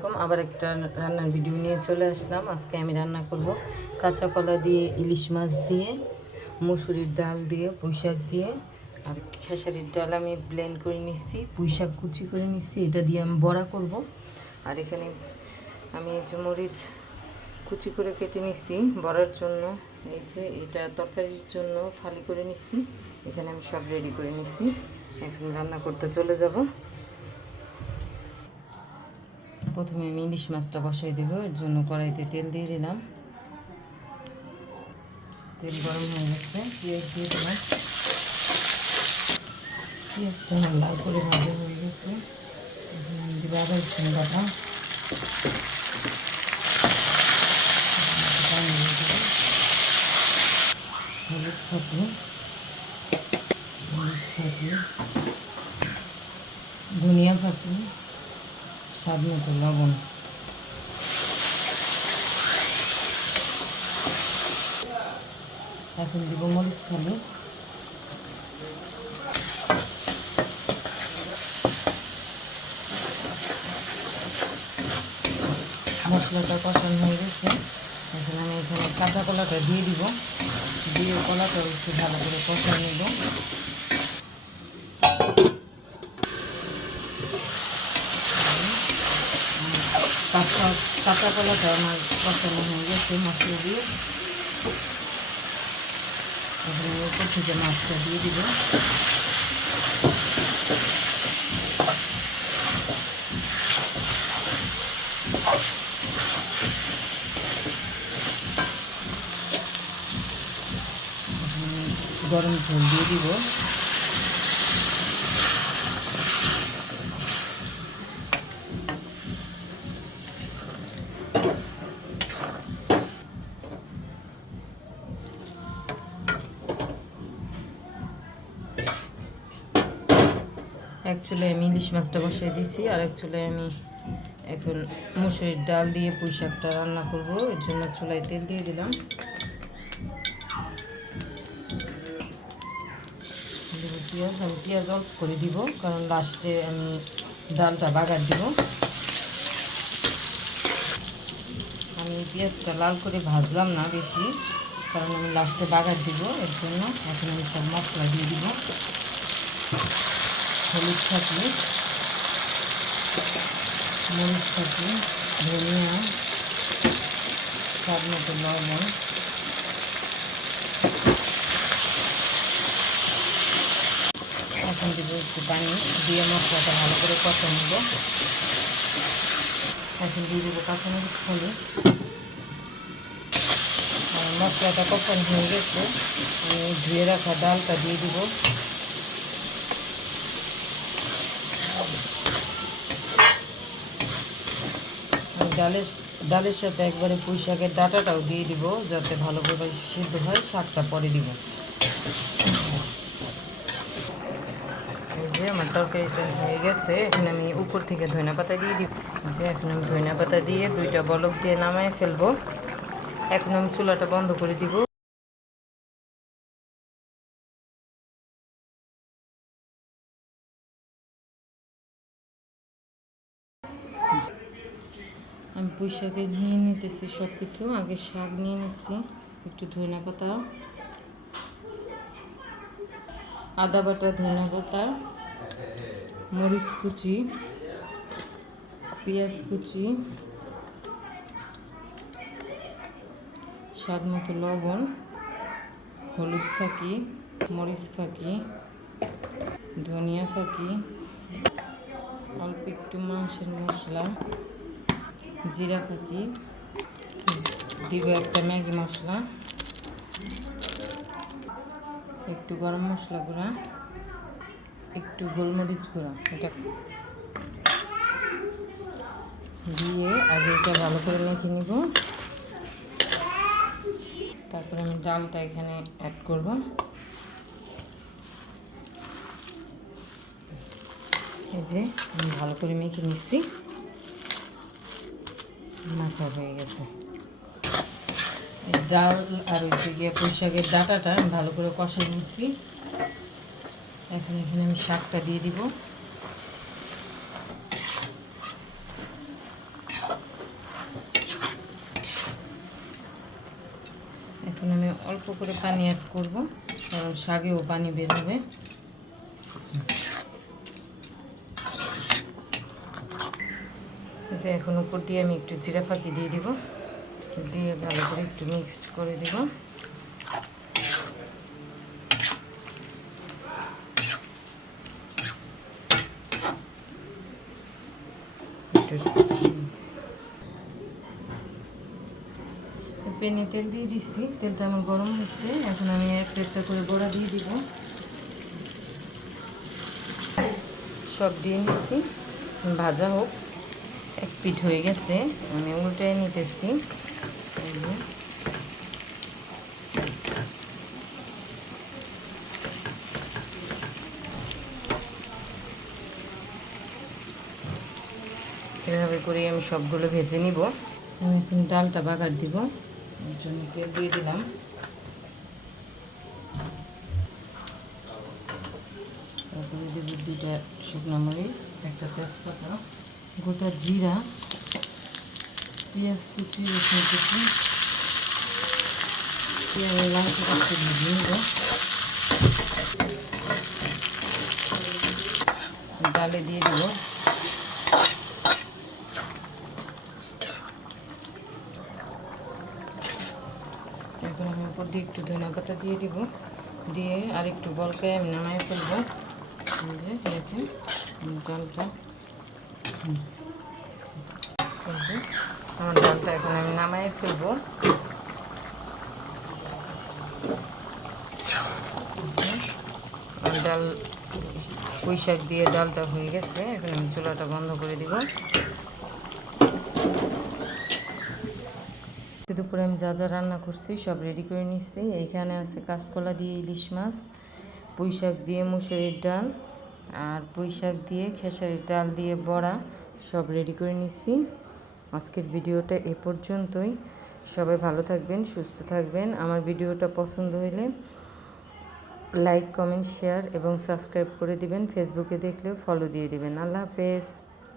আলাইকুম। আবার একটা রান্নার ভিডিও নিয়ে চলে আসলাম। আজকে আমি রান্না করব কাঁচা কলা দিয়ে, ইলিশ মাছ দিয়ে, মুসুরির ডাল দিয়ে, পুঁইশাক দিয়ে। আর খেসারির ডাল আমি ব্লেন্ড করে নিচ্ছি, পুঁইশাক কুচি করে নিচ্ছি। এটা দিয়ে আমি বড়া করব। আর এখানে আমি যে মরিচ কুচি করে কেটে নিচ্ছি বড়ার জন্য। যে এটা তরকারির জন্য ফালি করে নিচ্ছি। এখানে আমি সব রেডি করে নিচ্ছি। এখন রান্না করতে চলে যাব। প্রথমে আমি ইলিশ মাছটা বসাই দেবো, এর জন্য কড়াইতে তেল দিয়ে দিলাম। তেল গরম হয়ে গেছে, পেঁয়াজ দিয়ে দিলাম। পেঁয়াজটা আমার লাল করে ভাজা হয়ে গেছে। দিব আদা রসুন বাটা। হলুদ ধনিয়া ফাটলে স্বাদ মতো লবণ এখন দিব মরিচ খালি মশলাটা কষানো হয়ে গেছে। এখন আমি এখানে কাঁচা কলাটা দিয়ে দিব। দিয়ে কলাটা একটু ভালো করে কষা নেব। কাঁচা কলাটা আমার কষানো হয়ে গেছে মশলা দিয়ে। এখন উপর থেকে মাছটা দিয়ে দিব। গরম ঝোল দিয়ে দিব। এক চুলে আমি ইলিশ মাছটা বসিয়ে দিয়েছি, আর এক চুলে আমি এখন মুসুরির ডাল দিয়ে পুঁই শাকটা রান্না করব। এর জন্য চুলায় তেল দিয়ে দিলাম। পেঁয়াজ, আমি পেঁয়াজ অল্প করে দিব, কারণ লাস্টে আমি ডালটা বাগার দিব। আমি পেঁয়াজটা লাল করে ভাজলাম না বেশি, কারণ আমি লাস্টে বাগার দিব, এর জন্য এখন আমি সব মশলা দিয়ে দিব। হলুদ থাকলে মরিচ থাকলে ধনিয়া, স্বাদ মতো লবণ। এখন দিব একটু পানি, দিয়ে মশলাটা ভালো করে কষা নেব। এখন দিয়ে দেবো কাঁচামরিচ খোলে মশলাটা কষানো হয়ে গেছে ধুয়ে রাখা ডালটা দিয়ে দিব। ডালের ডালের সাথে একবারে পুঁই শাকের ডাটাটাও দিয়ে দিব যাতে ভালোভাবে সিদ্ধ হয়, শাকটা পরে দিব। যে আমার তরকারিটা হয়ে গেছে, এখন আমি উপর থেকে ধনিয়া পাতা দিয়ে দিব। যে এখন আমি ধনিয়া পাতা দিয়ে দুইটা বলক দিয়ে নামায় ফেলব। এখন আমি চুলাটা বন্ধ করে দিব। আমি পুঁই শাকে নিয়ে নিতেছি সব কিছু আগে শাক নিয়ে নিচ্ছি, একটু ধনিয়া পাতা, আদা বাটা ধনিয়া পাতা, মরিচ কুচি, পেঁয়াজ কুচি, স্বাদ মতো লবণ, হলুদ ফাঁকি, মরিচ ফাঁকি, ধনিয়া ফাঁকি, অল্প একটু মাংসের মশলা জিরা ফাঁকি দিব একটা ম্যাগি মশলা। একটু গরম মশলা গুঁড়া। একটু গোলমরিচ গুঁড়া, এটা দিয়ে আগে এটা ভালো করে মেখে নিব। তারপরে আমি ডালটা এখানে অ্যাড করব। এই যে আমি ভালো করে মেখে নিচ্ছি। মাখা হয়ে গেছে। ডাল আর ওই গিয়ে পুঁইশাকের ডাটাটা আমি ভালো করে কষে নিচ্ছি এখন এখানে আমি শাকটা দিয়ে দিব। এখন আমি অল্প করে পানি অ্যাড করব, কারণ শাকেও পানি বের হবে। যে এখন উপর দিয়ে আমি একটু জিরা ফাঁকি দিয়ে দিব। দিয়ে ভালো করে একটু মিক্সড করে দিব। পেনে তেল দিয়ে দিচ্ছি। তেলটা আমার গরম হচ্ছে। এখন আমি একটা একটা করে বড়া দিয়ে দিব। সব দিয়ে নিচ্ছি। ভাজা হোক। এক পিঠ হয়ে গেছে মানে উল্টায় নিতেছি। এভাবে করে আমি সবগুলো ভেজে নিব। আমি এখন ডালটা বাগার দিব, এর জন্য তেল দিয়ে দিলাম। তারপরে দেব দুইটা শুকনো মরিচ, একটা তেজপাতা। গোটা জিরা, পেঁয়াজ কুচি, রসুন কুচি, পেঁয়াজ লঙ্কা কাছে ভেজে ডালে দিয়ে দেবো। এখন আমি উপর দিয়ে একটু ধনিয়া পাতা দিয়ে দিব। দিয়ে আর একটু বলকে আমি নামাই ফেলব। যে দেখেন, ডালটা আমার ডালটা এখন আমি নামাই ফেলব ডাল পুঁই শাক দিয়ে ডালটা হয়ে গেছে এখন আমি চুলাটা বন্ধ করে দিব দুপুরে আমি যা যা রান্না করছি সব রেডি করে নিচ্ছি এইখানে আছে কাঁচকলা দিয়ে ইলিশ মাছ পুঁই শাক দিয়ে মুসুরির ডাল আর পুঁই শাক দিয়ে, খেসারির ডাল দিয়ে, বড়া সব রেডি করে নিচ্ছি। আজকের ভিডিওটা এ পর্যন্তই। সবাই ভালো থাকবেন, সুস্থ থাকবেন। আমার ভিডিওটা পছন্দ হইলে লাইক কমেন্ট শেয়ার এবং সাবস্ক্রাইব করে দিবেন। ফেসবুকে দেখলেও ফলো দিয়ে দিবেন। আল্লাহ হাফেজ।